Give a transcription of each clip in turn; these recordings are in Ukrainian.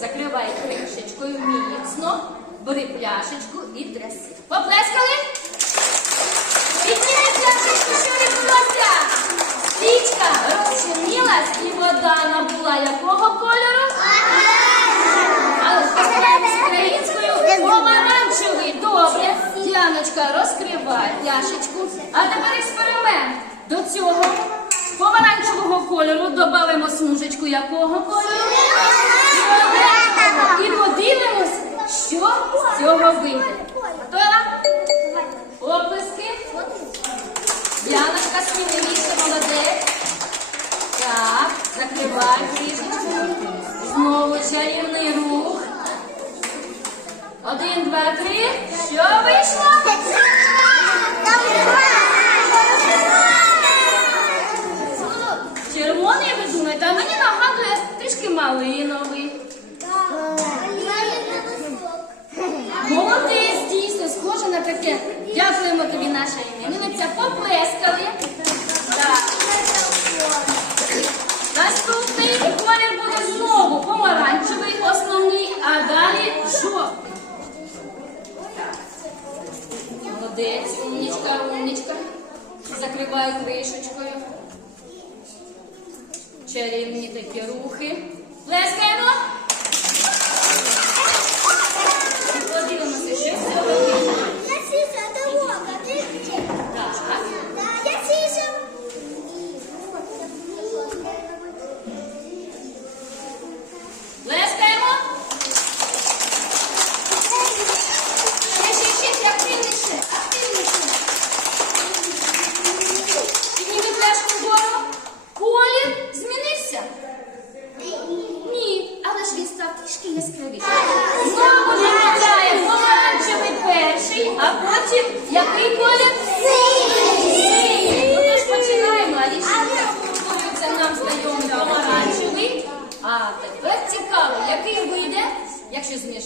закривай кришечкою міцно, бери пляшечку і тряси. Поплескали? Підніми пляшечку, що відбулося? Свічка розчинилась і вода набула якого кольору? Але ж українською помаранчевий. Добре. Діаночка, розкривай пляшечку. А тепер експеримент. До цього помаранчевого кольору додамо смужечку якого кольору? Фіолетового. І подивимось, що з цього вийде. Готова? Оплески. Діаночка сміливіше, молодець. Так, кришечку. Знову чарівний рух. Один, два, три. Що вийшло? Червоний, ви думаєте, а мені нагадує трішки малиновий. Молодець, дійсно, схоже на таке. Дякуємо тобі, наша іменинниця. Поплескали. Так. Наступний колір буде знову помаранчевий, основний, а далі жовтий. Так. Молодець, умнічка. Закриваю кришечкою. Чарівні такі рухи. Плескаємо.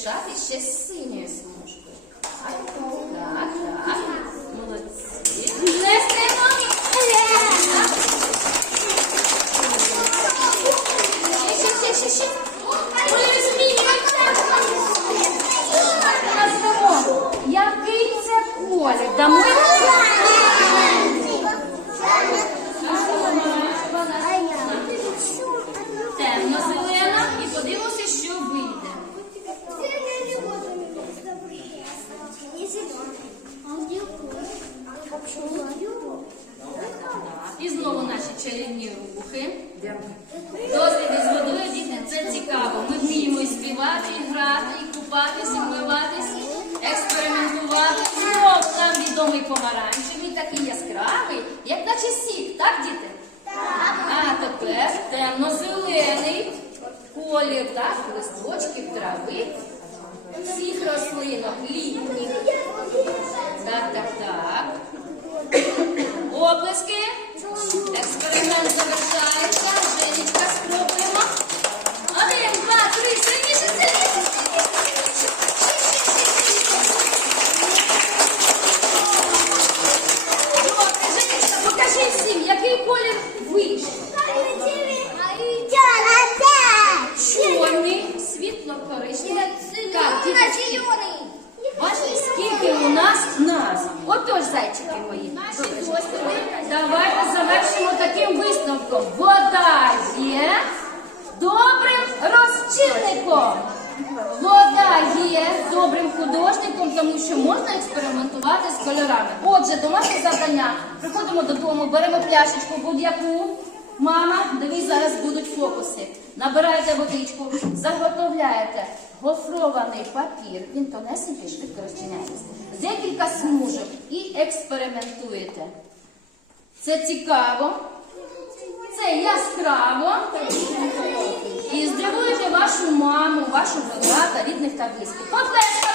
Змішати ще з синьою смужкою. Так, так, так. Молодці. Плескаємо. Ще, ще, ще, ще, ще. Чарівні рухи. Досліди з водою, діти, це цікаво. Ми вміємо і співати, і грати, і купатись, і вмиватись, експериментувати. Знову нам відомий помаранчевий, такий яскравий, як наче сік, так, діти? А тепер темно-зелений колір, так, листочків, трави, всіх рослинок, літніх. Так, так, так. Оплески. Експеримент завершається. Женечка, спробуємо. Один, два, три, сильніше, сильніше. Добре, Женечка, покажи всім, який колір вийшов. Чорний, світло-коричневий. Так, діточки, Бачите, скільки у нас назв. Отож, зайчики мої. Добре, Давайте завершимо таким Висновком. Вода є добрим розчинником. Вода є добрим художником, тому що можна експериментувати з кольорами. Отже, домашнє завдання. Приходимо додому, беремо пляшечку будь-яку. Мама, дивись, зараз будуть фокуси. Набираєте водичку, заготовляєте гофрований папір, він тонесенький, швидко розчиняється. Декілька смужок і експериментуєте. Це цікаво, яскраво. І здивуєте вашу маму, вашого брата, рідних та близьких. Поплескали!